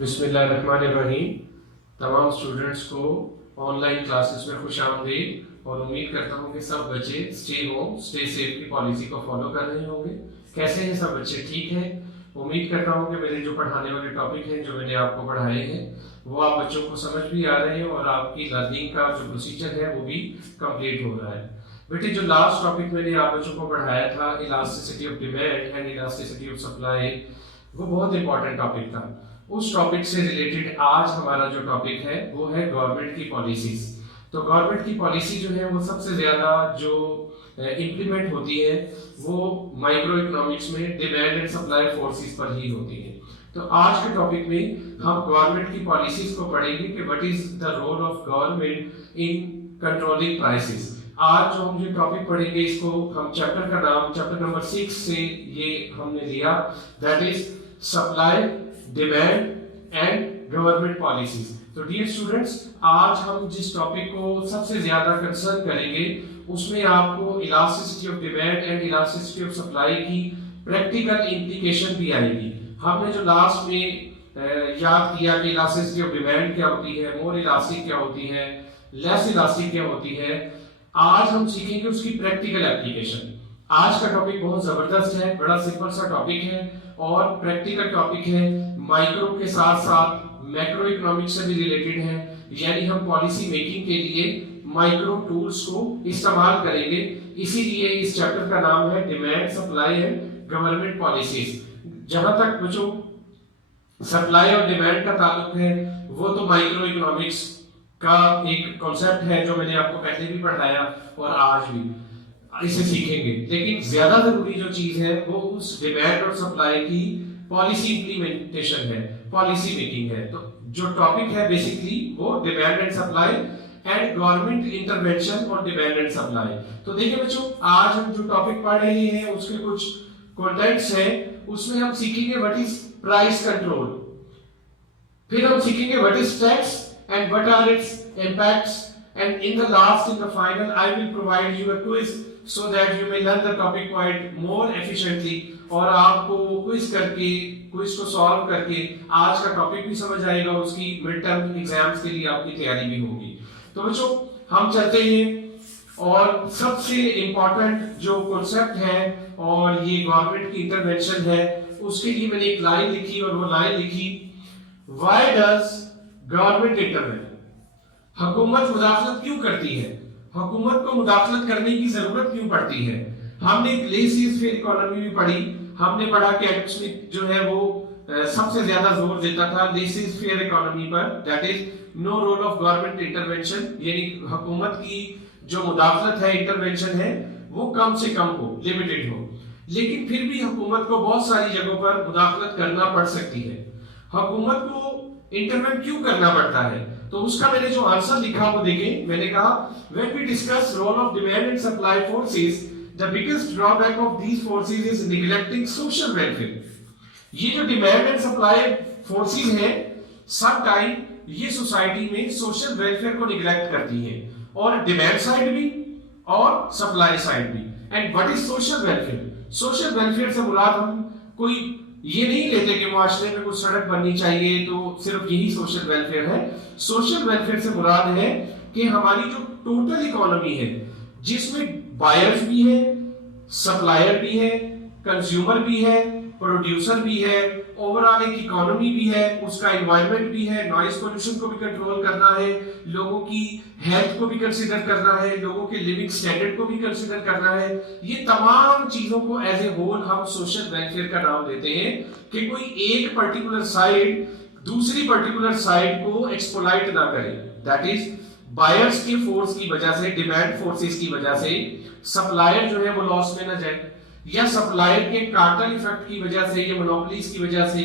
बिस्मिल्लाहिर्रहमानिर्रहीम। तमाम स्टूडेंट्स को ऑनलाइन क्लासेस में खुशामदीद और उम्मीद करता हूँ कि सब बच्चे स्टे होम स्टे सेफ की पॉलिसी को फॉलो कर रहे होंगे। कैसे हैं सब बच्चे? ठीक हैं। उम्मीद करता हूँ कि मेरे जो पढ़ाने वाले टॉपिक हैं, जो मैंने आपको पढ़ाए हैं, वो आप बच्चों को समझ भी आ रहे हैं और आपकी लर्निंग का जो प्रोसीजर है वो भी कंप्लीट हो रहा है। बेटे, जो लास्ट टॉपिक मैंने आप बच्चों को पढ़ाया था, elasticity of demand and elasticity of supply, वो बहुत इंपॉर्टेंट टॉपिक था। उस टॉपिक से रिलेटेड आज हमारा जो टॉपिक है वो है गवर्नमेंट की पॉलिसीज। तो गवर्नमेंट की पॉलिसी जो है वो सबसे ज्यादा जो इम्प्लीमेंट होती है वो माइक्रो इकोनॉमिक्स में डिमांड एंड सप्लाई फोर्सेस पर ही होती है। तो आज के टॉपिक में हम गवर्नमेंट की पॉलिसीज को पढ़ेंगे कि what is the role of government in controlling prices. आज जो हम ये टॉपिक पढ़ेंगे, इसको हम चैप्टर का नाम चैप्टर नंबर 6 से ये हमने लिया, that is supply, demand and government policies. तो डियर स्टूडेंट्स, आज हम जिस टॉपिक को सबसे ज्यादा कंसर्न करेंगे उसमें आपको elasticity of demand and elasticity of supply की प्रैक्टिकल इंप्लीकेशन भी आएगी। हमने जो लास्ट में याद किया कि इलास्टिसिटी ऑफ डिमांड क्या होती है, मोर इलास्टिक क्या होती है, लेस इलास्टिक क्या होती है, आज हम सीखेंगे उसकी प्रैक्टिकल एप्लीकेशन। आज का टॉपिक बहुत जबरदस्त है, बड़ा सिंपल सा टॉपिक है और प्रैक्टिकल टॉपिक है, माइक्रो के साथ साथ मैक्रो इकोनॉमिक्स से भी रिलेटेड है। यानी हम पॉलिसी मेकिंग के लिए माइक्रो टूल्स को इस्तेमाल करेंगे। इसीलिए इस चैप्टर का नाम है demand, supply and government policies. जहां तक बच्चों सप्लाई और डिमांड का ताल्लुक है, वो तो माइक्रो इकोनॉमिक्स का एक कॉन्सेप्ट है जो मैंने आपको पहले भी पढ़ाया और आज भी इसे सीखेंगे। लेकिन ज्यादा जरूरी जो चीज है वो उस डिमांड और सप्लाई की पॉलिसी इंप्लीमेंटेशन है, पॉलिसी मेकिंग है। तो जो टॉपिक है बेसिकली वो demand and supply and government intervention on demand and supply. तो देखिए बच्चों, आज हम जो टॉपिक पढ़ रहे हैं उसके कुछ कंटेंट्स हैं। उसमें हम सीखेंगे व्हाट इज प्राइस कंट्रोल, फिर हम सीखेंगे what is tax and what are its impacts, and in the last, in the final, I will provide you a quiz so that you may learn the topic quite more efficiently। और आपको quiz करके, quiz को solve करके आज का topic भी समझ आएगा, उसकी मिड टर्म एग्जाम्स के लिए आपकी तैयारी भी होगी। तो बच्चों हम चलते हैं और सबसे इंपॉर्टेंट जो कॉन्सेप्ट है और ये गवर्नमेंट की इंटरवेंशन है, उसके लिए मैंने एक लाइन लिखी और वो लाइन लिखी, व्हाई डज गवर्नमेंट इंटरवेन, हुकूमत मुदाखलत क्यों करती है, हुकूमत को मुदाखलत करने की जरूरत क्यों पड़ती है। हमने लेज़ी फेयर इकोनॉमी भी पढ़ी, हमने पढ़ा कि एडम स्मिथ जो है वो सबसे ज्यादा जोर देता था लेज़ी फेयर इकोनॉमी पर, that is no role of government intervention, यानी हुकूमत की जो मुदाखलत है, इंटरवेंशन है, वो कम से कम हो, लिमिटेड हो। लेकिन फिर भी हुकूमत को बहुत सारी जगहों पर मुदाखलत करना पड़ सकती है। हुकूमत को इंटरवेंट क्यों करना पड़ता है, तो उसका मैंने जो आंसर लिखा वो देखें। मैंने कहा when we discuss role of demand and supply forces, the biggest drawback of these forces is neglecting social welfare। ये जो डिमांड एंड सप्लाई फोर्सेस हैं, सम टाइम ये सोसाइटी में सोशल वेलफेयर को निगलेक्ट करती हैं, और डिमांड साइड भी और सप्लाई साइड भी। And what is social welfare? Social welfare से मुराद हम कोई ये नहीं लेते कि माशरे में कुछ सड़क बननी चाहिए तो सिर्फ यही सोशल वेलफेयर है। सोशल वेलफेयर से मुराद है कि हमारी जो टोटल इकोनॉमी है, जिसमें बायर्स भी है, सप्लायर भी है, कंज्यूमर भी है, प्रोड्यूसर भी है, ओवरऑल एक इकोनॉमी भी है, उसका एनवायरनमेंट भी है, नॉइज पोल्यूशन को भी कंट्रोल करना है, लोगों की हेल्थ को भी कंसीडर करना है, लोगों के लिविंग स्टैंडर्ड को भी कंसीडर करना है। ये तमाम चीजों को एज ए होल हम सोशल वेलफेयर का नाम देते हैं कि कोई एक पर्टिकुलर साइड दूसरी पर्टिकुलर साइड को एक्सप्लॉइट ना करे। दैट इज बायर्स के फोर्स की वजह से, डिमांड फोर्सेस की वजह से सप्लायर जो है वो लॉस में ना जाए, या सप्लायर के कार्टेल इफेक्ट की वजह से या मोनोपोलीज की वजह से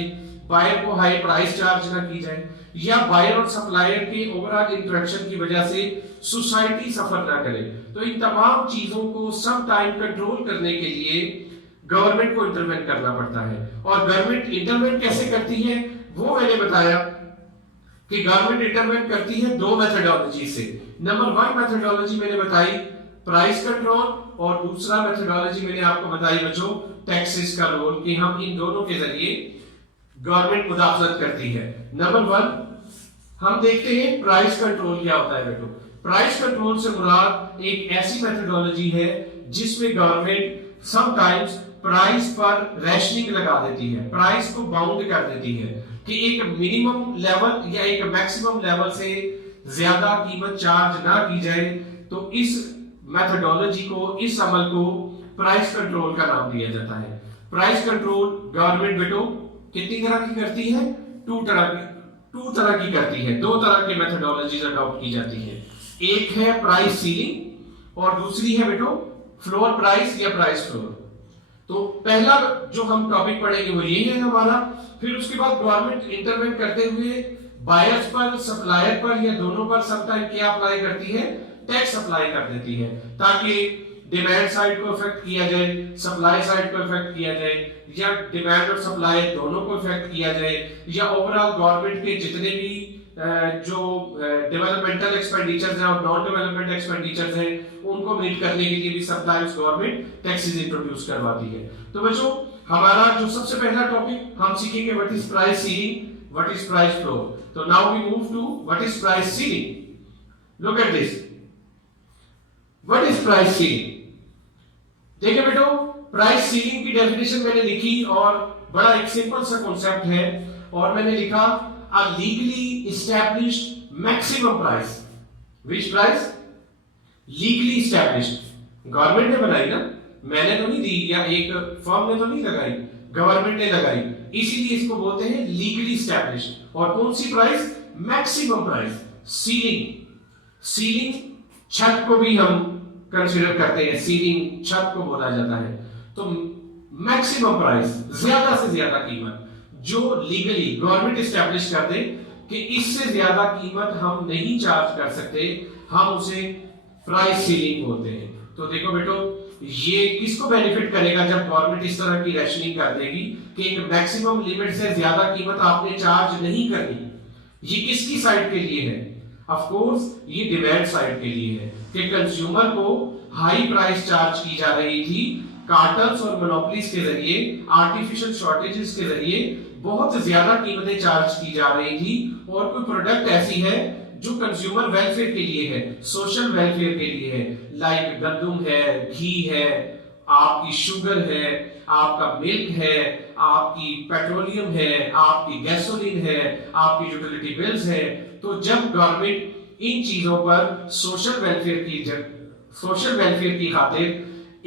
बायर को हाई प्राइस चार्ज ना की जाए, या बायर और सप्लायर के ओवरऑल इंटरेक्शन की वजह से सोसाइटी सफर ना करे। तो इन तमाम चीजों को सम टाइम कंट्रोल करने के लिए गवर्नमेंट को इंटरवेंट करना पड़ता है। और गवर्नमेंट इंटरवेंट कैसे करती है वो मैंने बताया कि गवर्नमेंट इंटरवेंट करती है दो मेथोडोलॉजी से। नंबर 1 मेथोडोलॉजी मैंने बताई प्राइस कंट्रोल, और दूसरा मेथोडोलॉजी मैंने आपको बताई बच्चों टैक्सेस का रोल, कि हम इन दोनों के जरिए गवर्नमेंट मुदाखलत करती है। नंबर 1 हम देखते हैं प्राइस कंट्रोल क्या होता है बेटो। प्राइस कंट्रोल से मुराद एक ऐसी मेथोडोलॉजी है जिसमें गवर्नमेंट समटाइम्स प्राइस पर रैशनिंग लगा देती है, प्राइस को बाउंड कर देती है कि एक मिनिमम लेवल या एक मैक्सिमम लेवल से ज्यादा कीमत चार्ज ना की जाए। तो इस मेथोडोलॉजी को, इस अमल को प्राइस कंट्रोल का नाम दिया जाता है। प्राइस कंट्रोल गवर्नमेंट बेटो कितनी तरह की करती है? टू तरह की करती है। दो तरह की मेथोडोलॉजीज अडॉप्ट की जाती है, एक है प्राइस सीलिंग और दूसरी है बेटो फ्लोर प्राइस या प्राइस फ्लोर। तो पहला जो हम टॉपिक पढ़ेंगे वो ये है हमारा। फिर उसके बाद गवर्नमेंट इंटरवेंट करते हुए बायर्स पर, सप्लायर पर या दोनों पर समटाइम क्या अप्लाई करती है? टैक्स अप्लाई कर देती है, ताकि डिमांड साइड को इफेक्ट किया जाए, सप्लाई साइड को इफेक्ट किया जाए, या डिमांड और सप्लाई दोनों को इफेक्ट किया जाए, या ओवरऑल गवर्नमेंट के जितने भी जो डेवलपमेंटल एक्सपेंडिचर्स हैं और नॉन डेवलपमेंट एक्सपेंडिचर्स हैं उनको मीट करने के लिए भी समटाइम्स गवर्नमेंट टैक्सेस इंट्रोड्यूस करवाती है। तो बच्चों हमारा जो सबसे पहला टॉपिक हम सीखेंगे what is price ceiling, what is price floor. तो now we move to what is price ceiling. Look at this, what is price ceiling. देखिए बेटो प्राइस सीलिंग की डेफिनेशन मैंने लिखी और बड़ा एक सिंपल सा कॉन्सेप्ट है, और मैंने लिखा a legally established maximum price. Which price? Legally established. Government ने बनाई ना, मैंने तो नहीं दी या एक फर्म ने तो नहीं लगाई, गवर्नमेंट ने लगाई, इसीलिए इसको बोलते हैं लीगली एस्टैब्लिश्ड। और कौन सी price? Maximum price, ceiling. Ceiling छत को भी हम कंसीडर करते हैं, सीलिंग छत को बोला जाता है। तो मैक्सिमम प्राइस, ज्यादा से ज्यादा कीमत जो लीगली गवर्नमेंट एस्टैब्लिश कर दे कि इससे ज्यादा कीमत हम नहीं चार्ज कर सकते, हम उसे प्राइस सीलिंग बोलते हैं। तो देखो बेटो ये किसको बेनिफिट करेगा जब गवर्नमेंट इस तरह की रैशनिंग कर देगी कि एक मैक्सिमम लिमिट से ज्यादा कीमत आपने चार्ज नहीं करनी। ये किसकी साइड के लिए है? ऑफ कोर्स ये डिमांड साइड के लिए है कि कंज्यूमर को हाई प्राइस चार्ज की जा रही थी, कार्टल्स और मोनोपोलीज के जरिए, आर्टिफिशियल शॉर्टेजेस के जरिए बहुत ज्यादा कीमतें चार्ज की जा रही थी। और कोई प्रोडक्ट ऐसी है जो कंज्यूमर वेलफेयर के लिए है, सोशल वेलफेयर के लिए है, लाइक गंदम है, घी है, आपकी शुगर है, आपका मिल्क है, आपकी पेट्रोलियम है, आपकी गैसोलीन है, आपकी यूटिलिटी बिल्स है। तो जब गवर्नमेंट इन चीजों पर सोशल वेलफेयर की खातिर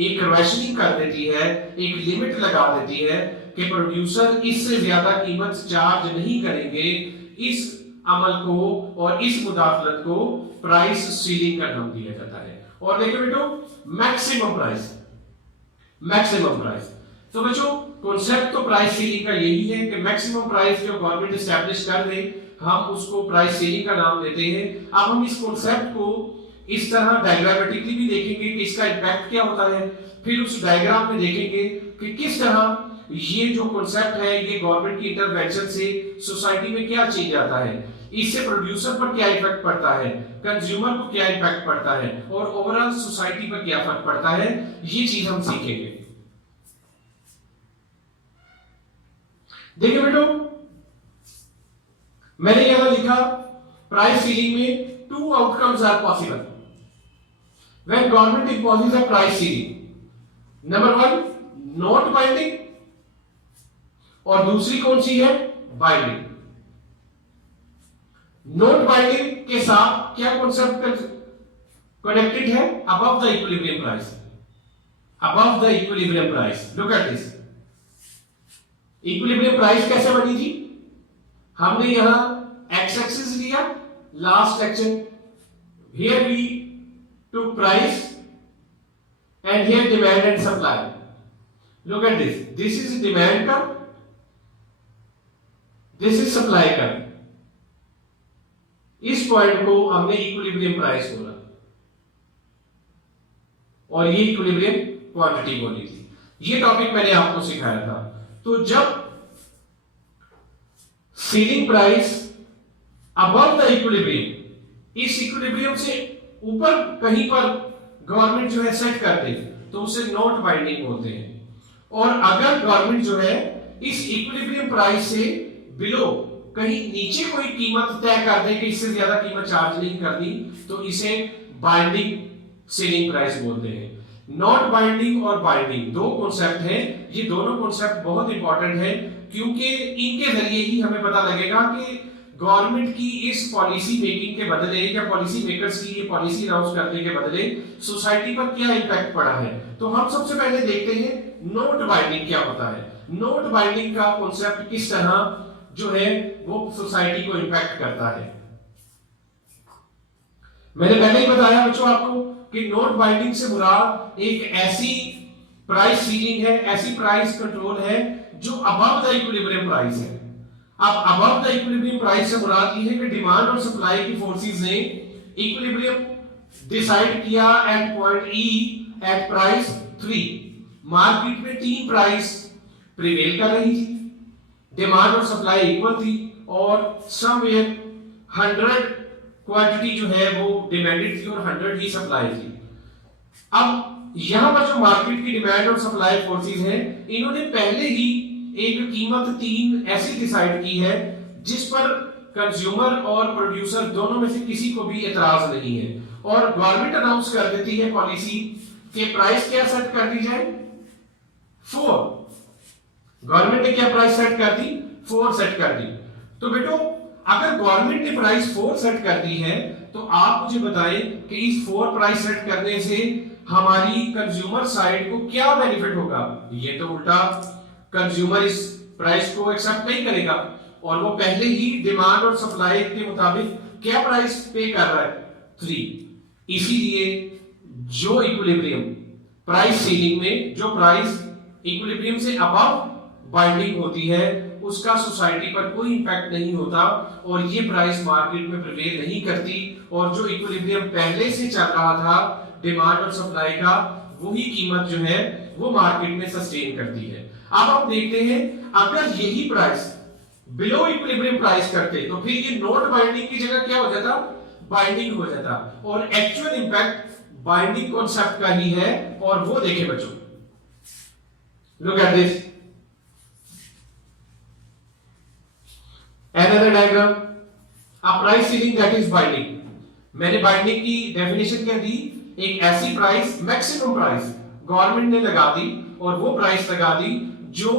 एक रैशनिंग कर देती है, एक लिमिट लगा देती है कि प्रोड्यूसर इससे ज्यादा कीमत चार्ज नहीं करेंगे, इस अमल को और इस मुदाखलत को प्राइस सीलिंग का नाम दिया जाता है। और देखो बेटो मैक्सिमम प्राइस, मैक्सिमम प्राइस। तो बच्चों कॉन्सेप्ट तो प्राइस सीलिंग का यही है कि मैक्सिमम प्राइस जो गवर्नमेंट एस्टैब्लिश कर दे हम उसको प्राइस सीलिंग का नाम देते हैं। अब हम इस कॉन्सेप्ट को इस तरह डायग्रामेटिकली भी देखेंगे कि इसका इम्पैक्ट क्या होता है, फिर उस डायग्राम में देखेंगे कि किस तरह ये जो कॉन्सेप्ट है ये गवर्नमेंट की इंटरवेंशन से सोसाइटी में क्या चेंज आता है, इससे प्रोड्यूसर पर क्या इफेक्ट पड़ता है, कंज्यूमर को क्या इम्पैक्ट पड़ता है और ओवरऑल सोसाइटी पर क्या फर्क पड़ता है, ये चीज हम सीखेंगे। देखिए बेटो मैंने यहां लिखा प्राइस सीलिंग में two outcomes are possible when government imposes a price ceiling. Number one, not binding, और दूसरी कौन सी है? बाइंडिंग। नॉट बाइंडिंग के साथ क्या कॉन्सेप्ट कनेक्टेड है? Above the equilibrium price, above the equilibrium price. Look at this, equilibrium price कैसे बनी थी? हमने यहां एक्स एक्सिस लिया last lecture, here we took price and here demand and supply. Look at this, this is demand curve, this is supply curve। इस point को हमने equilibrium price बोला और ये इक्विलिब्रियम क्वांटिटी बोली थी। ये टॉपिक मैंने आपको सिखाया था। तो जब ceiling price above the equilibrium, इस इक्विलिब्रियम से ऊपर कहीं पर गवर्नमेंट जो है सेट कर दे तो उसे नॉट बाइंडिंग बोलते हैं। और अगर गवर्नमेंट जो है इस इक्विलिब्रियम प्राइस से बिलो कहीं नीचे कोई कीमत तय कर दे कि इससे ज्यादा कीमत चार्ज नहीं करनी, तो इसे बाइंडिंग सीलिंग प्राइस बोलते हैं। नॉट बाइंडिंग और बाइंडिंग दो कॉन्सेप्ट हैं, ये दोनों कॉन्सेप्ट बहुत इंपॉर्टेंट है, क्योंकि इनके जरिए ही हमें पता लगेगा कि गवर्नमेंट की इस पॉलिसी मेकिंग के बदले या पॉलिसी मेकर्स की ये पॉलिसी अनाउंस करने के बदले सोसाइटी पर क्या इंपैक्ट पड़ा है। तो हम सबसे पहले देखते हैं नोट बाइंडिंग क्या होता है। नोट बाइंडिंग का कॉन्सेप्ट किस तरह जो है वो सोसाइटी को इंपैक्ट करता है। मैंने पहले ही बताया बच्चों आपको कि नोट बाइंडिंग से मुराद एक ऐसी प्राइस सीलिंग है, ऐसी प्राइस कंट्रोल है जो अबव द इक्विलिब्रियम प्राइस है। अब अबव द इक्विलिब्रियम प्राइस से मुराद ये है कि डिमांड और सप्लाई की फोर्सेस ने इक्विलिब्रियम डिसाइड किया at point E at price 3। Market में 3 प्राइस प्रिवेल कर रही थी, डिमांड और सप्लाई इक्वल थी और समवेयर 100 क्वांटिटी जो है वो डिमांडेड थी और 100 ही सप्लाई थी। अब यहां पर जो मार्केट की डिमांड और सप्लाई फोर्सेस हैं, इन्होंने पहले ही एक कीमत 3 ऐसी डिसाइड की है जिस पर कंज्यूमर और प्रोड्यूसर दोनों में से किसी को भी एतराज नहीं है, और गवर्नमेंट अनाउंस कर देती है पॉलिसी कि प्राइस क्या सेट कर दी जाए, 4। गवर्नमेंट ने क्या प्राइस सेट कर दी, 4 सेट कर दी। तो बेटो अगर गवर्नमेंट ने प्राइस 4 सेट कर दी है तो आप मुझे बताएं कि इस 4 प्राइस सेट करने से हमारी कंज्यूमर साइड को क्या बेनिफिट होगा। ये तो उल्टा कंज्यूमर इस प्राइस को एक्सेप्ट नहीं करेगा और वो पहले ही डिमांड और सप्लाई के मुताबिक क्या प्राइस पे कर रहा है, 3। इसीलिए जो इक्विलिब्रियम प्राइस सीलिंग में जो प्राइस इक्विलिब्रियम से अबव बाइंडिंग होती है उसका सोसाइटी पर कोई इंपैक्ट नहीं होता और ये प्राइस मार्केट में प्रिवेल नहीं करती, और जो इक्विलिब्रियम पहले से चल रहा था डिमांड और सप्लाई का, वही कीमत जो है वो मार्केट में सस्टेन करती है। अब हम देखते हैं अगर यही प्राइस बिलो इक्विलिब्रियम प्राइस करते तो फिर ये नॉट बाइंडिंग की जगह क्या हो जाता, बाइंडिंग हो जाता, और एक्चुअल इंपैक्ट बाइंडिंग कॉन्सेप्ट का ही है। और वो देखें बच्चों, look at this another diagram, a price ceiling that is binding। मैंने बाइंडिंग की डेफिनेशन क्या दी, एक ऐसी प्राइस मैक्सिमम प्राइस गवर्नमेंट ने लगा दी और वो प्राइस लगा दी जो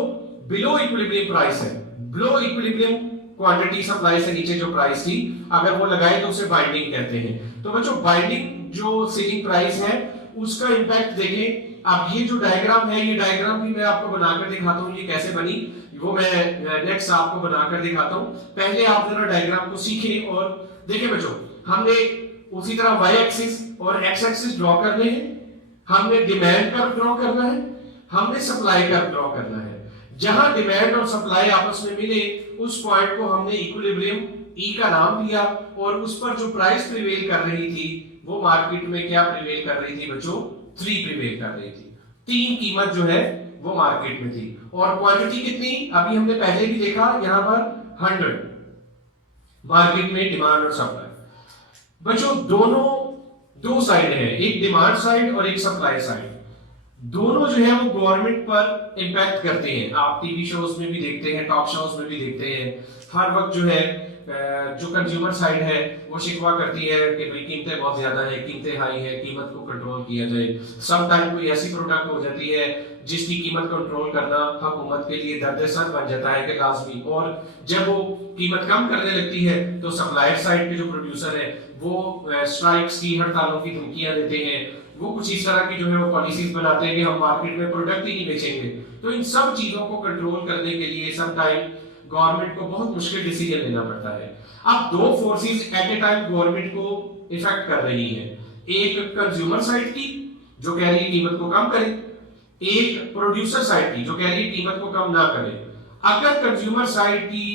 बिलो इक्विलिब्रियम प्राइस है, बिलो इक्विलिब्रियम क्वांटिटी सप्लाई से नीचे जो प्राइस थी, अगर वो लगाए तो उसे बाइंडिंग कहते हैं। तो बच्चों बाइंडिंग जो सीलिंग प्राइस है उसका इंपैक्ट देखें। अब ये जो डायग्राम है, ये डायग्राम भी मैं आपको बनाकर दिखाता हूँ ये कैसे बनी, वो मैं नेक्स्ट आपको बनाकर दिखाता हूँ। पहले आप जरा डायग्राम को सीखें और देखें बच्चों, हमने उसी तरह वाई एक्सिस और एक्स एक्सिस ड्रॉ करने हैं, हमने डिमांड कर्व ड्रॉ करना है, हमने सप्लाई कर्व ड्रॉ करना है। जहां डिमांड और सप्लाई आपस में मिले उस पॉइंट को हमने इक्विलिब्रियम ई का नाम दिया, और उस पर जो प्राइस प्रिवेल कर रही थी वो मार्केट में क्या प्रिवेल कर रही थी बच्चों, 3 प्रिवेल कर रही थी। 3 कीमत जो है वो मार्केट में थी, और क्वांटिटी कितनी, अभी हमने पहले भी देखा यहां पर 100 मार्केट में डिमांड और सप्लाई। बच्चों दोनों दो साइड है, एक डिमांड साइड और एक सप्लाई साइड, दोनों जो है वो गवर्नमेंट पर इंपैक्ट करते हैं। आप टीवी शोज में भी देखते हैं, टॉक शोज में भी देखते हैं, हर वक्त जो है जो कंज्यूमर साइड है वो शिकवा करती है कि भाई कीमतें बहुत ज्यादा है, कीमतें हाई है, कीमत को कंट्रोल किया जाए। सम टाइम कोई ऐसी प्रोडक्ट हो जाती है जिसकी कीमत कंट्रोल करना हुकूमत के लिए दर्द-ए-सर बन जाता है कि लाजमी, और जब वो कीमत कम करने लगती है तो सप्लायर साइड के जो प्रोड्यूसर है वो स्ट्राइक्स की, हड़तालों की धमकियां देते हैं, वो कुछ इस तरह की जो है वो पॉलिसीज बनाते हैं कि हम मार्केट में प्रोडक्ट ही नहीं बेचेंगे। तो इन सब चीजों को कंट्रोल करने के लिए सम टाइम गवर्नमेंट को बहुत मुश्किल डिसीजन लेना पड़ता है। अब दो फोर्सेस एट ए टाइम गवर्नमेंट को इफेक्ट कर रही हैं, एक कंज्यूमर साइड की जो कह रही है कीमत को कम करें, एक प्रोड्यूसर साइड की जो कह रही है कीमत को कम ना करें। अगर कंज्यूमर साइड की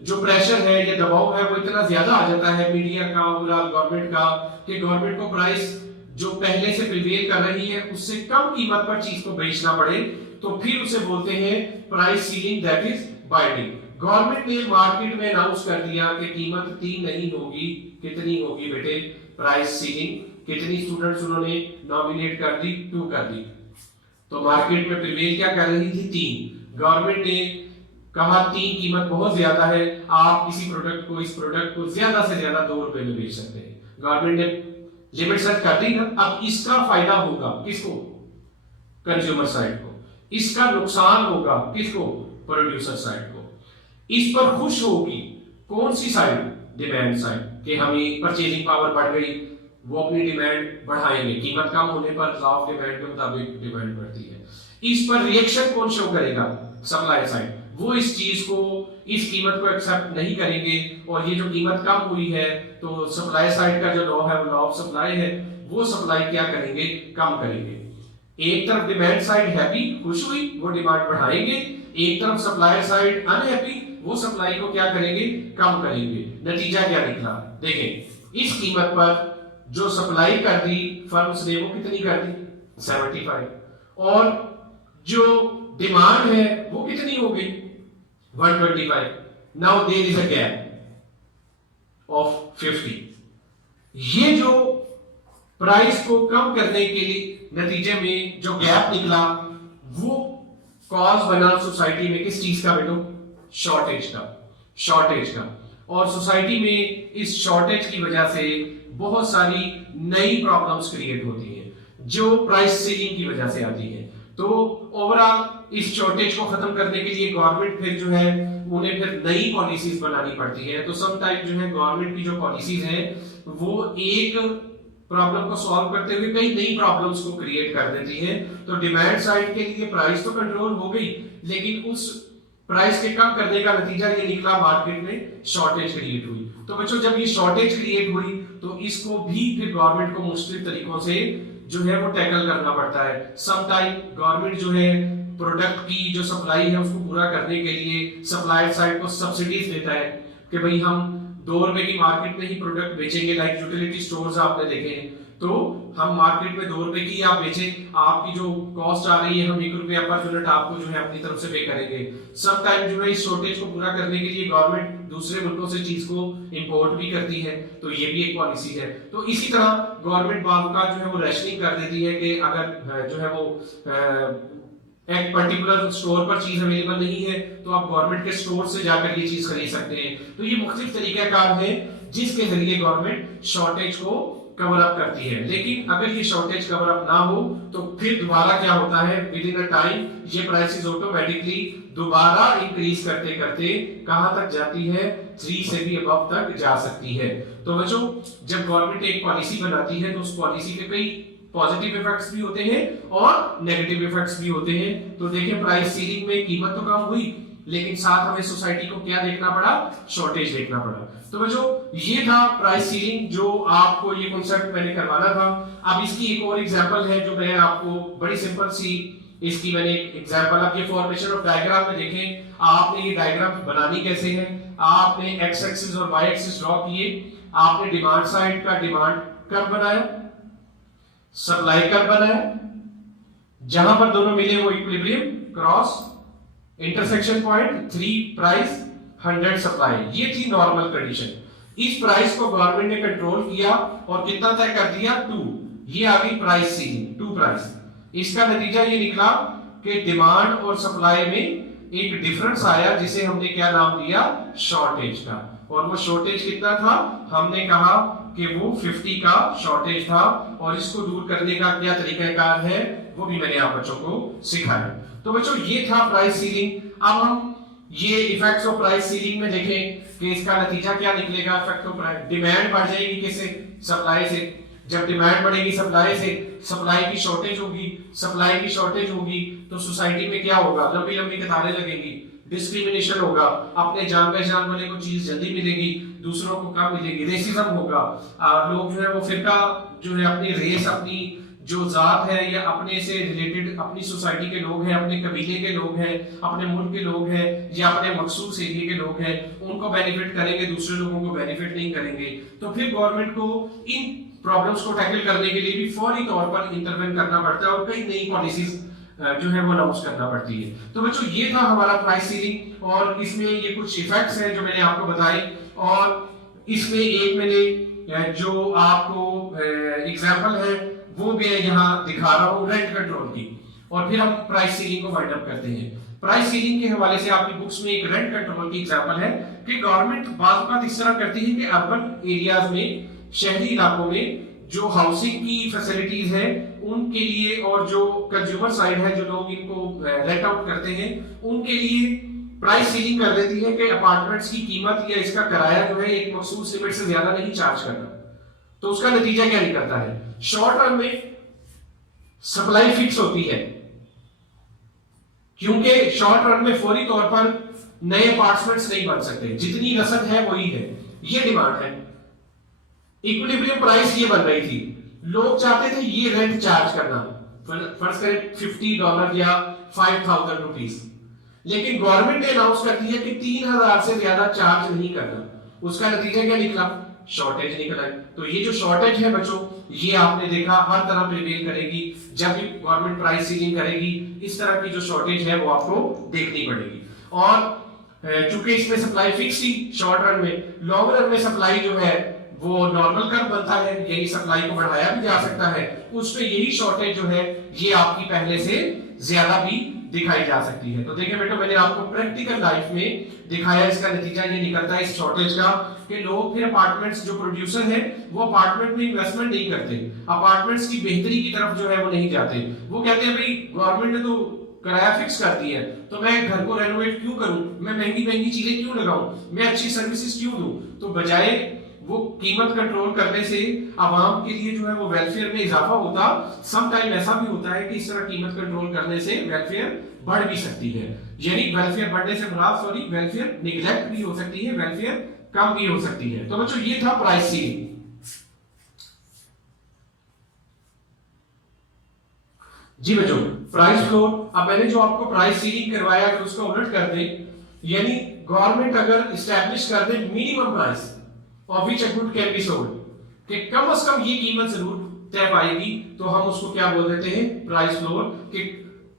जो प्रेशर है या दबाव है वो इतना ज्यादा आ जाता है मीडिया का, ओवरऑल गवर्नमेंट का, कि गवर्नमेंट को प्राइस जो पहले से प्रिवेल कर रही है उससे कम कीमत पर चीज को बेचना पड़े, तो फिर उसे बोलते हैं price ceiling that is binding. Government ने मार्केट में अनाउंस कर दिया कि कीमत 3 नहीं होगी, कितनी होगी बेटे, प्राइस सीलिंग कितनी स्टूडेंट्स उन्होंने नॉमिनेट कर दी, 2 कर दी। तो मार्केट में प्रिवेल क्या कर रही थी, 3। गवर्नमेंट ने कहा 3 कीमत बहुत ज्यादा है, आप किसी प्रोडक्ट को, इस प्रोडक्ट को ज्यादा से ज्यादा 2 रुपए में बेच सकते हैं। गवर्नमेंट ने लिमिट सेट कर दी ना। अब इसका फायदा होगा किसको, कंज्यूमर साइड को, इसका नुकसान होगा किसको, प्रोड्यूसर साइड को। इस पर खुश होगी कौन सी साइड, डिमांड साइड, कि हमें परचेजिंग पावर बढ़ गई, वो अपनी डिमांड बढ़ाएंगे, कीमत कम होने पर लॉ ऑफ डिमांड के मुताबिक डिमांड बढ़ती है। इस पर रिएक्शन कौन शो करेगा, सप्लाई साइड, वो इस चीज को, इस कीमत को एक्सेप्ट नहीं करेंगे, और ये जो कीमत कम हुई है तो सप्लाई साइड का जो लॉ है, वो लॉ ऑफ सप्लाई है, वो सप्लाई क्या करेंगे, कम करेंगे। एक तरफ डिमांड साइड हैप्पी, खुश हुई, वो डिमांड बढ़ाएंगे, एक तरफ सप्लाई साइड अनहैप्पी, वो सप्लाई को क्या करेंगे, कम करेंगे। नतीजा क्या निकला, देखें, इस कीमत पर जो सप्लाई कर दी फर्म्स ने वो कितनी कर दी, 75, और जो डिमांड है वो कितनी हो गई, 125। Now there is a gap of 50। ये जो प्राइस को कम करने के लिए नतीजे में जो गैप निकला, वो कॉज बना सोसाइटी में किस चीज का बेटो, शॉर्टेज का, शॉर्टेज का। और सोसाइटी में इस शॉर्टेज की वजह से बहुत सारी नई प्रॉब्लम्स क्रिएट होती हैं, जो प्राइस सीलिंग की वजह से आती है। तो ओवरऑल इस शॉर्टेज को खत्म करने के लिए गवर्नमेंट फिर जो है, उन्हें फिर नई पॉलिसीज बनानी पड़ती है। तो सम टाइम जो है गवर्नमेंट की जो पॉलिसीज हैं, वो एक प्रॉब्लम को सॉल्व करते हुए कई नई प्रॉब्लम्स को क्रिएट कर देती है। तो डिमांड साइड के लिए प्राइस तो कंट्रोल हो गई, लेकिन उस प्राइस के कम करने का नतीजा ये निकला, मार्केट में शॉर्टेज क्रिएट हुई। तो बच्चों, जब ये शॉर्टेज क्रिएट हुई तो इसको भी फिर गवर्नमेंट को मुख्तलिफ तरीकों से जो है वो टैकल करना पड़ता है। सम टाइम गवर्नमेंट जो है प्रोडक्ट की जो सप्लाई है उसको पूरा करने के लिए सप्लायर साइड को सब्सिडीज देता है कि भाई हम 2 रुपए की मार्केट में ही प्रोडक्ट बेचेंगे। लाइक यूटिलिटी स्टोर्स आपने देखे हैं, तो हम मार्केट में 2 रुपए की आप बेचें, आपकी जो कॉस्ट आ रही है हम 1 रुपया पर यूनिट आपको जो है अपनी तरफ से पे करेंगे। सम टाइम जो है इस शॉर्टेज को पूरा करने के लिए गवर्नमेंट दूसरे मुल्कों से चीज को इंपोर्ट भी करती है, तो ये भी एक पॉलिसी है। तो इसी तरह गवर्नमेंट बार का जो है वो रेशनिंग कर देती है कि अगर जो है वो एक पर्टिकुलर स्टोर पर चीज अवेलेबल नहीं है तो आप गवर्नमेंट के स्टोर से जाकर ये चीज खरीद सकते हैं। तो ये मुख्तलिफ तरीकाकार है जिसके जरिए गवर्नमेंट शॉर्टेज को कवर अप करती है। लेकिन अगर ये शॉर्टेज कवर अप ना हो तो फिर दोबारा क्या होता है, विद इन अ टाइम ये प्राइसेस ऑटोमेटिकली दोबारा इंक्रीज करते करते कहां तक जाती है, 3 से भी अबव तक जा सकती है। तो बच्चों, जब गवर्नमेंट एक पॉलिसी बनाती है तो उस पॉलिसी के कई पॉजिटिव इफेक्ट्स भी होते हैं और नेगेटिव इफेक्ट्स भी होते हैं। तो देखिए, प्राइस सीलिंग में कीमत तो कम हुई, लेकिन साथ हमें सोसाइटी को क्या देखना पड़ा, शॉर्टेज देखना पड़ा। तो बच्चों, ये था प्राइस सीलिंग, जो आपको ये कॉन्सेप्ट मैंने करवाना था। अब इसकी एक और एग्जांपल है जो मैं आपको बड़ी सिंपल सी इसकी मैंने एक एग्जांपल, आप ये फॉर्मेशन ऑफ डायग्राम में देखें, आपने ये डायग्राम बनानी कैसे है। आपने एक्स एक्सिस और वाई एक्सिस ड्रॉ किए, आपने डिमांड साइड का डिमांड कर्व बनाया, सप्लाई कर्व बनाया, जहां पर दोनों मिले वो equilibrium cross intersection point 3 price 100 supply, ये थी नॉर्मल कंडीशन। इस प्राइस को गवर्नमेंट ने कंट्रोल किया और कितना तय कर दिया, 2। ये आ गई प्राइस सीलिंग, 2 प्राइस। इसका नतीजा ये निकला कि डिमांड और सप्लाई में एक डिफरेंस आया, जिसे हमने क्या नाम दिया, शॉर्टेज का। और वो शॉर्टेज कितना था, हमने कहा कि वो 50 का शॉर्टेज था। और इसको दूर करने का क्या तरीकाकार है वो भी मैंने आप बच्चों को सिखाया। तो बच्चों, ये था प्राइस सीलिंग। अब हम ये इफेक्ट्स ऑफ प्राइस सीलिंग में देखें कि इसका नतीजा क्या निकलेगा। इफेक्ट ऑफ प्राइस, डिमांड बढ़ जाएगी किससे, सप्लाई से। जब डिमांड बढ़ेगी सप्लाई से, सप्लाई की शॉर्टेज होगी, सप्लाई की शॉर्टेज होगी तो सोसाइटी में क्या होगा, लंबी लंबी कतारें लगेंगी, डिस्क्रिमिनेशन होगा, अपने जान पहचान वाले को चीज जल्दी मिलेगी, दूसरों को कम मिलेगी, रेसिज्म होगा। लोग जो है वो फिरका जो है अपनी रेस, अपनी जो जात है या अपने से रिलेटेड अपनी सोसाइटी के लोग हैं, अपने कबीले के लोग हैं, अपने मुल्क के लोग हैं या अपने मखसूस एरिया के लोग हैं, उनको बेनिफिट करेंगे, दूसरे लोगों को बेनिफिट नहीं करेंगे। तो फिर गवर्नमेंट को इन प्रॉब्लम्स को टैकल करने के लिए भी फौरी तौर पर इंटरवेन करना पड़ता है और कई नई पॉलिसीज जो है वो अनाउंस करना पड़ती है। तो बच्चों, ये था हमारा प्राइस सीलिंग और इसमें ये कुछ इफेक्ट्स हैं जो मैंने आपको बताए। और इसमें एक मैंने जो आपको एग्जांपल है वो भी यहाँ दिखा रहा हूँ रेंट कंट्रोल की, और फिर हम प्राइस सीलिंग को वाइंड अप करते हैं। प्राइस सीलिंग के हवाले से आपकी बुक्स में एक रेंट कंट्रोल की एग्जांपल है कि गवर्नमेंट बात इस तरह करती है कि अर्बन एरियाज में, शहरी इलाकों में जो हाउसिंग की फैसिलिटीज है उनके लिए, और जो कंज्यूमर साइड है, जो लोग इनको रेंट आउट करते हैं, उनके लिए प्राइस सीलिंग कर देती है कि अपार्टमेंट्स की कीमत या इसका किराया जो है एक मखसूस लिमिट से ज्यादा नहीं चार्ज करना। तो उसका नतीजा क्या निकलता है? शॉर्ट टर्म में सप्लाई फिक्स होती है, क्योंकि शॉर्ट टर्म में फौरी तौर पर नए अपार्टमेंट्स नहीं बन सकते, जितनी रसद है वही है, ये डिमांड है। इक्विलिब्रियम प्राइस ये बन रही थी, लोग चाहते थे ये रेंट चार्ज करना, फर्ज करें $50 या 5,000 रुपीस, लेकिन गवर्नमेंट ने अनाउंस कर दिया कि 3,000 से ज्यादा चार्ज नहीं करना। उसका नतीजा क्या निकला? शॉर्टेज निकला है। तो ये जो शॉर्टेज है बच्चों, ये आपने देखा हर तरह प्रिवेल करेगी जब भी गवर्नमेंट प्राइस सीलिंग करेगी। इस तरह की जो शॉर्टेज है वो आपको देखनी पड़ेगी। और चूंकि इसमें सप्लाई फिक्स थी शॉर्ट रन में, लॉन्ग रन में सप्लाई जो है वो नॉर्मल कर्व बनता है, यही सप्लाई को बढ़ाया भी जा सकता है। उसमें यही शॉर्टेज जो है ये आपकी पहले से ज्यादा भी दिखाई जा सकती है। तो देखिए बेटा, मैंने आपको प्रैक्टिकल लाइफ में दिखाया, इसका नतीजा ये निकलता है इस शॉर्टेज का कि लोग फिर अपार्टमेंट्स, जो प्रोड्यूसर है वो अपार्टमेंट में इन्वेस्टमेंट नहीं करते, अपार्टमेंट्स की बेहतरी की तरफ जो है वो नहीं जाते। वो कहते हैं भाई गवर्नमेंट ने तो किराया फिक्स कर दिया है, तो मैं घर को रेनोवेट क्यों करूं, मैं महंगी महंगी चीजें क्यों लगाऊं, मैं अच्छी सर्विसेज क्यों दूं। तो बजाय वो कीमत कंट्रोल करने से आवाम के लिए जो है वो वेलफेयर में इजाफा होता, सम टाइम ऐसा भी होता है कि इस तरह कीमत कंट्रोल करने से वेलफेयर बढ़ भी सकती है। यानी वेलफेयर बढ़ने से मुराद वेलफेयर निगलेक्ट भी हो सकती है, वेलफेयर कम भी हो सकती है। तो बच्चों ये था प्राइस सीलिंग। जी बच्चों, प्राइस फ्लोर। अब मैंने जो आपको प्राइस सीलिंग करवाया अगर उसका उलट कर दे, यानी गवर्नमेंट अगर इस्टेब्लिश कर दे minimum price of which a good can be sold, कि कम से कम ये कीमत जरूर तय पाएगी, तो हम उसको क्या बोल देते हैं? Price floor. कि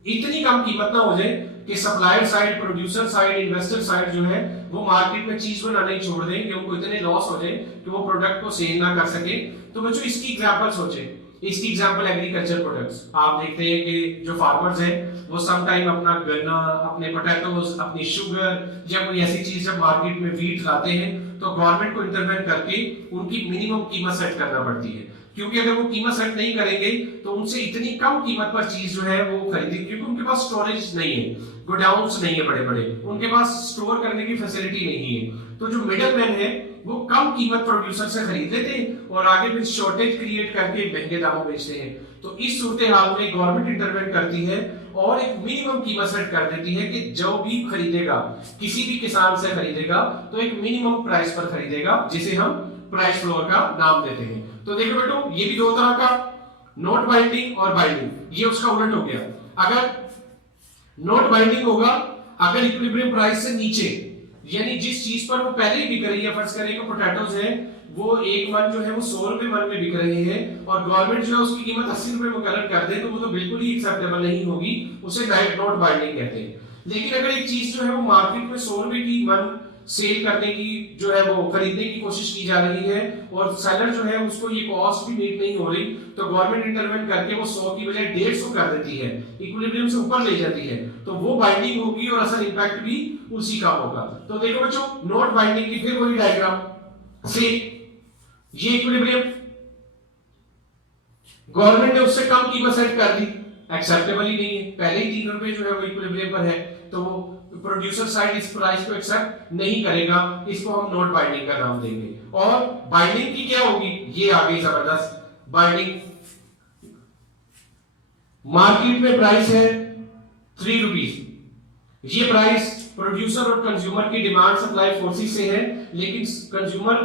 इतनी कम कीमत ना हो जाए कि supplier side, producer side, investor side जो है वो मार्केट में चीज बनाना ही छोड़ दें कि उनको इतने लॉस हो जाए कि वो प्रोडक्ट को सेल ना कर सके। तो बच्चों इसकी एग्जांपल सोचें। इसकी एग्जांपल एग्रीकल्चर प्रोडक्ट्स। आप देखते हैं कि जो फार्मर्स हैं वो सम टाइम अपना गन्ना, अपने पोटैटोज, अपनी शुगर या कोई ऐसी चीज जब मार्केट में वीट लाते हैं तो गवर्नमेंट को इंटरवेन करके उनकी मिनिमम कीमत सेट करना पड़ती है, क्योंकि अगर वो कीमत सेट नहीं करेंगे तो उनसे इतनी कम कीमत पर चीज जो है वो खरीदेंगे, क्योंकि उनके पास स्टोरेज नहीं है, गोडाउन्स नहीं है बड़े बड़े, उनके पास स्टोर करने की फैसिलिटी नहीं है। तो जो मिडल मैन है वो कम कीमत प्रोड्यूसर से खरीद लेते हैं और आगे फिर शॉर्टेज क्रिएट करके महंगे दामों बेचते हैं। तो इस सूरत हाल में गवर्नमेंट इंटरवेन करती है और एक मिनिमम कीमत सेट कर देती है कि जो भी खरीदेगा, किसी भी किसान से खरीदेगा तो एक मिनिमम प्राइस पर खरीदेगा, जिसे हम प्राइस फ्लोर का नाम देते हैं। तो देखो बेटो, ये भी दो तरह का, नॉट बाइंडिंग और बाइंडिंग, ये उसका उलट हो गया। अगर नॉट बाइंडिंग होगा अगर इक्विलिब्रियम प्राइस से नीचे, यानी जिस चीज पर वो पहले ही बिक रही है, फर्ज करें कि पोटैटोज है वो एक मन जो है वो 100 रुपए मन में बिक रही है और गवर्नमेंट जो है उसकी कीमत 80 रुपए मुकर्रर कर दे, तो वो तो बिल्कुल ही एक्सेप्टेबल नहीं होगी, उसे नॉट बाइंडिंग कहते हैं। लेकिन अगर एक चीज जो है वो मार्केट में 100 रुपए की मन सेल करने की जो है वो खरीदने की कोशिश की जा रही है और सेलर जो है उसको ये कॉस्ट भी मीट नहीं हो रही, तो गवर्नमेंट इंटरवेन करके वो 100 की बजाय 150 कर देती है, इक्विलिब्रियम से ऊपर ले जाती है, तो वो बाइंडिंग होगी और असर इंपैक्ट भी उसी का होगा। तो देखो बच्चों, नॉट बाइंडिंग की फिर वही डायग्राम से, ये इक्विलिब्रियम गवर्नमेंट ने उससे कम कीमत सेट कर दी, एक्सेप्टेबल ही नहीं है, पहले ही 3 रुपए जो है वो इक्विलिब्रियम पर है, तो प्रोड्यूसर साइड इस प्राइस को एक्सेप्ट नहीं करेगा, इसको हम नॉट बाइंडिंग का नाम देंगे। और बाइंडिंग की क्या होगी, ये आ गई जबरदस्त बाइंडिंग। मार्केट में प्राइस है 3 रुपीस, ये प्राइस प्रोड्यूसर और कंज्यूमर की डिमांड सप्लाई फोर्सेस से है, लेकिन कंज्यूमर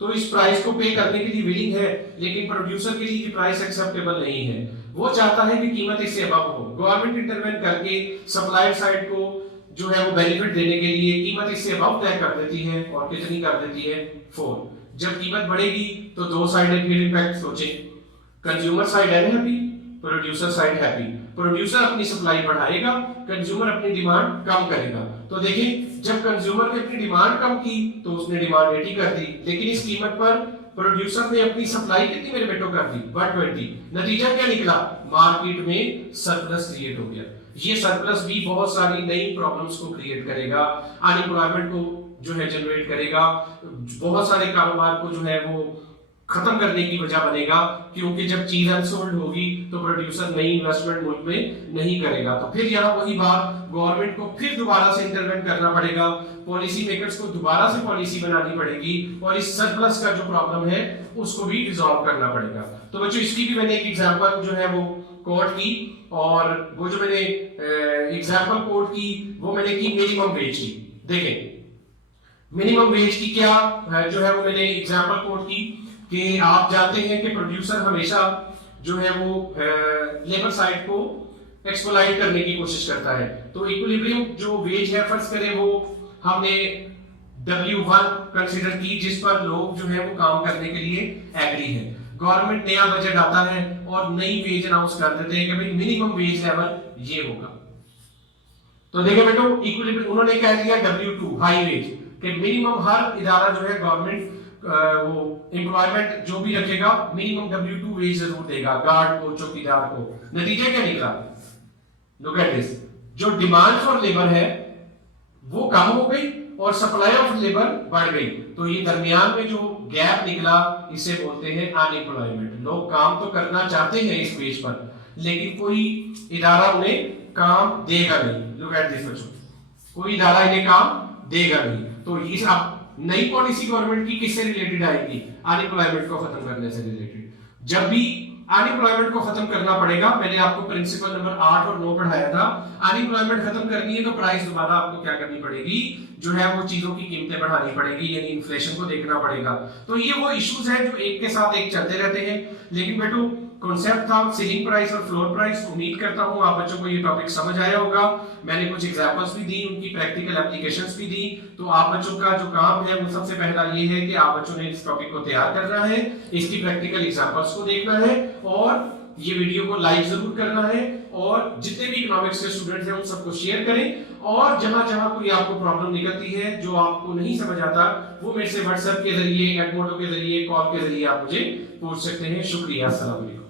तो इस प्राइस को पे करने के लिए विलिंग है, लेकिन प्रोड्यूसर के लिए ये प्राइस एक्सेप्टेबल नहीं है, वो चाहता है कि कीमत इससे अबव हो। गवर्नमेंट इंटरवेन करके सप्लायर साइड को जो है वो बेनिफिट देने के लिए कीमत इससे अबव तय कर देती है, और कितनी कर देती है? 4। जब कीमत बढ़ेगी तो दो साइड फिर इंपैक्ट सोचें, कंज्यूमर साइड है happy, producer side happy, producer अपनी सप्लाई बढ़ाएगा, कंज्यूमर अपनी डिमांड कम करेगा। तो देखिए, जब कंज्यूमर ने अपनी डिमांड कम की तो उसने डिमांड 80 कर दी, लेकिन इस कीमत पर प्रोड्यूसर ने अपनी सप्लाई कितनी मेरे बेटों कर दी 120, नतीजा क्या निकला, मार्केट में सरप्लस क्रिएट हो गया। ये सरप्लस भी बहुत सारी नई प्रॉब्लम्स को क्रिएट करेगा, अनएम्प्लॉयमेंट को जो है जनरेट करेगा, बहुत सारे कारोबार को जो है वो खत्म करने की वजह बनेगा, क्योंकि जब चीज अनसोल्ड होगी तो प्रोड्यूसर नई इन्वेस्टमेंट मुल्क में नहीं करेगा। तो फिर यहाँ वही बात, गवर्नमेंट को फिर दोबारा से इंटरवेंट करना पड़ेगा, पॉलिसी मेकर्स को दोबारा से पॉलिसी बनानी पड़ेगी और इस सरप्लस का जो प्रॉब्लम है उसको भी रिजॉल्व करना पड़ेगा। तो बच्चों इसकी भी मैंने एक एग्जांपल जो है वो कोट की, और वो जो मैंने एग्जांपल कोट की वो मैंने की मिनिमम वेज की। देखें मिनिमम वेज की क्या जो है वो मैंने एग्जांपल कोट की कि आप जानते हैं कि प्रोड्यूसर हमेशा जो है वो लेबर साइड को एक्सप्लॉइट करने की कोशिश करता है। तो इक्विलिब्रियम जो वेज है फर्ज करें वो हमने W1 कंसीडर की, जिस पर लोग जो है वो काम करने के लिए एग्री है। गवर्नमेंट नया बजट आता है और नई वेज अनाउंस कर देते हैं कि भाई मिनिमम वेज लेवल ये होगा। तो देखिए बेटो इक्विलिब्रियम उन्होंने कह दिया W2 हाई वेज कि मिनिमम हर इदारा जो है गवर्नमेंट वो एम्प्लॉयमेंट जो भी रखेगा मिनिमम W2 वेज जरूर देगा गार्ड को, चौकीदार को। नतीजा क्या निकला, लुक एट दिस, जो डिमांड फॉर लेबर है वो कम हो गई और सप्लाई ऑफ लेबर बढ़ गई। तो ये दरमियान में जो गैप निकला इसे बोलते हैं अनएम्प्लॉयमेंट। लोग काम तो करना चाहते हैं इस पेज पर, लेकिन कोई इदारा उन्हें काम देगा नहीं। लुक एट दिस बच्चों, कोई इदारा इन्हें काम देगा नहीं। तो इस नई पॉलिसी गवर्नमेंट की किससे रिलेटेड आएगी, अनएम्प्लॉयमेंट को खत्म करने से रिलेटेड। जब भी अनएम्प्लॉयमेंट को खत्म करना पड़ेगा, मैंने आपको प्रिंसिपल नंबर 8 और 9 पढ़ाया था, अनएम्प्लॉयमेंट खत्म करनी है तो प्राइस दोबारा आपको क्या करनी पड़ेगी, जो है वो चीजों की कीमतें बढ़ानी पड़ेगी, यानी इन्फ्लेशन को देखना पड़ेगा। तो ये वो इश्यूज हैं जो एक के साथ एक चलते रहते हैं। लेकिन बेटो कॉन्सेप्ट था सीलिंग प्राइस और फ्लोर प्राइस। उम्मीद करता हूं आप बच्चों को ये टॉपिक समझ आया होगा। मैंने कुछ एग्जांपल्स भी दी, उनकी प्रैक्टिकल एप्लीकेशंस भी दी। तो आप बच्चों का जो काम है वो सबसे पहला ये है कि आप बच्चों ने इस टॉपिक को तैयार करना है, इसकी प्रैक्टिकल एग्जांपल्स को देखना है और ये वीडियो को लाइक जरूर करना है, और जितने भी इकोनॉमिक्स के स्टूडेंट्स हैं उन सबको शेयर करें। और जहां जहां कोई आपको प्रॉब्लम निकलती है जो आपको नहीं समझ आता, वो मेरे से व्हाट्सएप के जरिए, एडमोडो के जरिए, कॉल के जरिए आप मुझे पूछ सकते हैं। शुक्रिया, अस्सलाम वालेकुम।